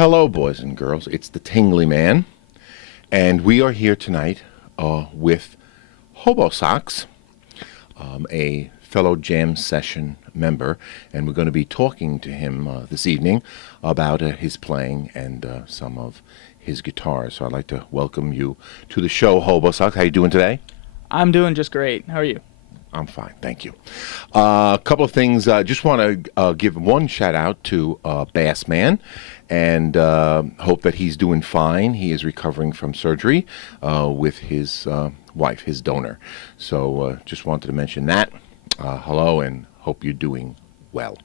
Hello, boys and girls. It's the Tingly Man, and we are here tonight with Hobosox, a fellow jam session member, and we're going to be talking to him this evening about his playing and some of his guitars. So I'd like to welcome you to the show, Hobosox. How you doing today? I'm doing just great. How are you? I'm fine, thank you. A couple of things. Just want to give one shout out to Bassman, and hope that he's doing fine. He is recovering from surgery with his wife, his donor. So just wanted to mention that. Hello, and hope you're doing well.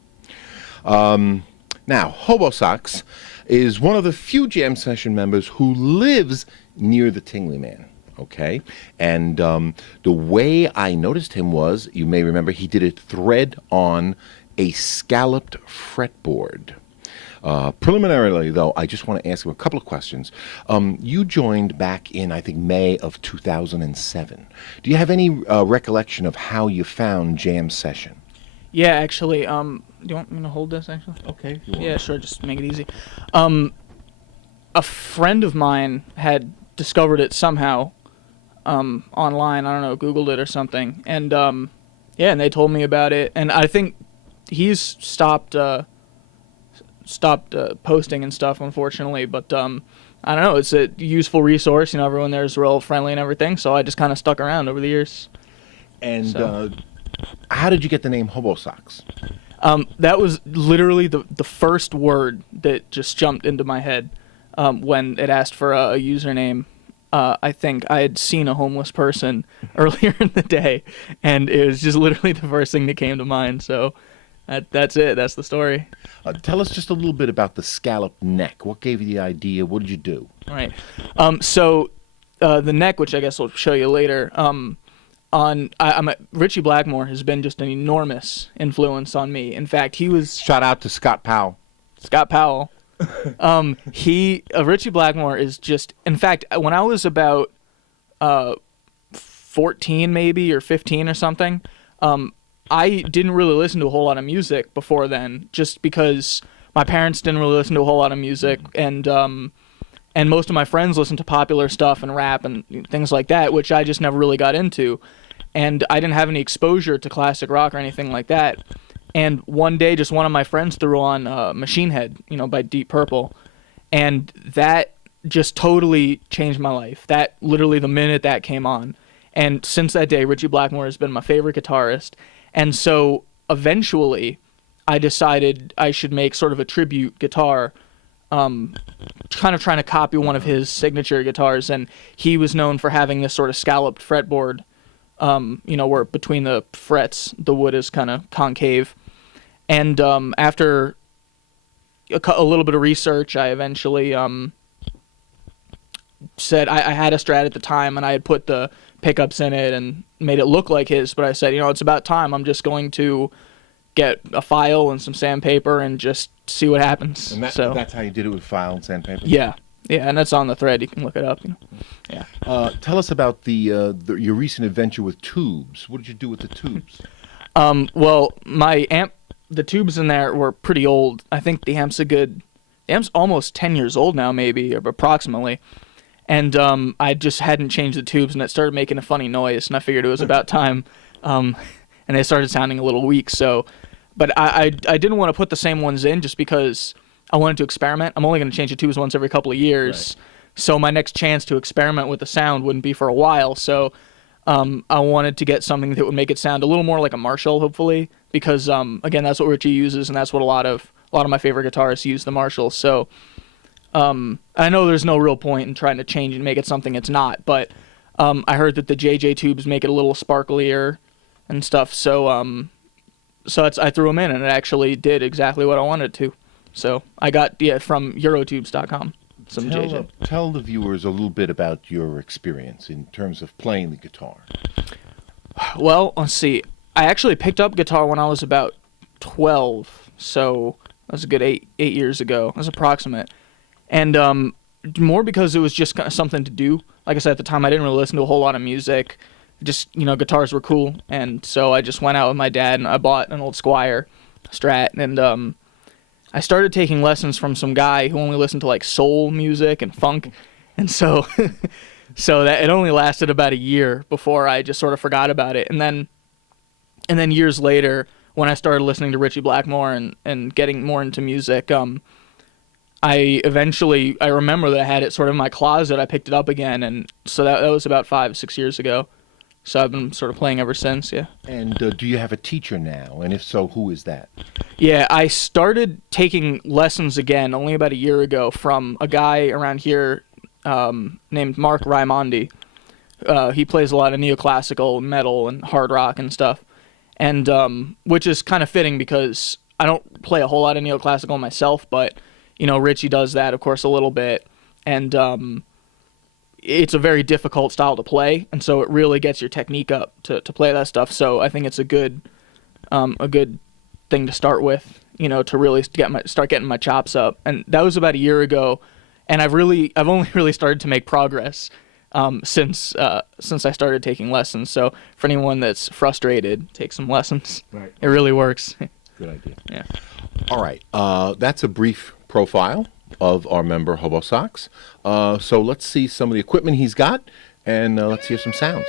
Now, Hobosox is one of the few jam session members who lives near the Tingly Man. Okay, and the way I noticed him was, you may remember, he did a thread on a scalloped fretboard. Preliminarily, though, I just want to ask him a couple of questions. You joined back in, I think, May of 2007. Do you have any recollection of how you found jam session? Yeah, actually, do you want me to hold this, actually? Okay. Yeah, sure, just make it easy. A friend of mine had discovered it somehow online. I don't know, Googled it or something. And, yeah, and they told me about it. And I think he's stopped posting and stuff, unfortunately. But, I don't know, it's a useful resource. You know, everyone there is real friendly and everything. So I just kind of stuck around over the years. And how did you get the name Hobosox? That was literally the first word that just jumped into my head when it asked for a username. I think I had seen a homeless person earlier in the day, and it was just literally the first thing that came to mind. So that's it. That's the story. Tell us just a little bit about the scalloped neck. What gave you the idea? What did you do? All right. So the neck, which I guess I'll show you later, Richie Blackmore has been just an enormous influence on me. In fact, he was... Shout out to Scott Powell. Scott Powell. Richie Blackmore is just, in fact, when I was about 14 maybe or 15 or something, I didn't really listen to a whole lot of music before then, just because my parents didn't really listen to a whole lot of music, and most of my friends listened to popular stuff and rap and things like that, which I just never really got into, and I didn't have any exposure to classic rock or anything like that. And one day, just one of my friends threw on Machine Head, by Deep Purple, and that just totally changed my life. That literally the minute that came on, and since that day, Richie Blackmore has been my favorite guitarist. And so eventually, I decided I should make sort of a tribute guitar, kind of trying to copy one of his signature guitars. And he was known for having this sort of scalloped fretboard, where between the frets, the wood is kind of concave. And after a little bit of research, I eventually said I had a Strat at the time, and I had put the pickups in it and made it look like his. But I said, it's about time. I'm just going to get a file and some sandpaper and just see what happens. And that's how you did it, with file and sandpaper? Yeah, and that's on the thread. You can look it up. Yeah. Tell us about your recent adventure with tubes. What did you do with the tubes? Well, my amp. The tubes in there were pretty old. I think the amp's almost 10 years old now, maybe, or approximately. And I just hadn't changed the tubes, and it started making a funny noise, and I figured it was about time. And they started sounding a little weak. But I didn't want to put the same ones in just because I wanted to experiment. I'm only going to change the tubes once every couple of years. Right. So my next chance to experiment with the sound wouldn't be for a while. So I wanted to get something that would make it sound a little more like a Marshall, hopefully, because again, that's what Richie uses, and that's what a lot of my favorite guitarists use, the Marshall. So I know there's no real point in trying to change and make it something it's not, but I heard that the JJ tubes make it a little sparklier and stuff. So I threw them in, and it actually did exactly what I wanted to. So I got from Eurotubes.com. Tell the viewers a little bit about your experience in terms of playing the guitar. Well, let's see. I actually picked up guitar when I was about 12, so that was a good eight years ago. That's approximate. And more because it was just kind of something to do. Like I said, at the time, I didn't really listen to a whole lot of music. Just, guitars were cool. And so I just went out with my dad, and I bought an old Squier Strat, and I started taking lessons from some guy who only listened to like soul music and funk, and so so that it only lasted about a year before I just sort of forgot about it, and then years later when I started listening to Ritchie Blackmore and getting more into music, I remember that I had it sort of in my closet. I picked it up again, and so that was about 5-6 years ago. So I've been sort of playing ever since, yeah. And do you have a teacher now? And if so, who is that? Yeah, I started taking lessons again only about a year ago from a guy around here named Mark Raimondi. He plays a lot of neoclassical metal and hard rock and stuff, and which is kind of fitting because I don't play a whole lot of neoclassical myself, but Ritchie does that, of course, a little bit, and it's a very difficult style to play, and so it really gets your technique up to play that stuff. So I think it's a good thing to start with, to really start getting my chops up. And that was about a year ago, and I've only really started to make progress since I started taking lessons. So for anyone that's frustrated, take some lessons. Right. It really works. Good idea. Yeah. All right. That's a brief profile of our member Hobosox. So let's see some of the equipment he's got, and let's hear some sounds.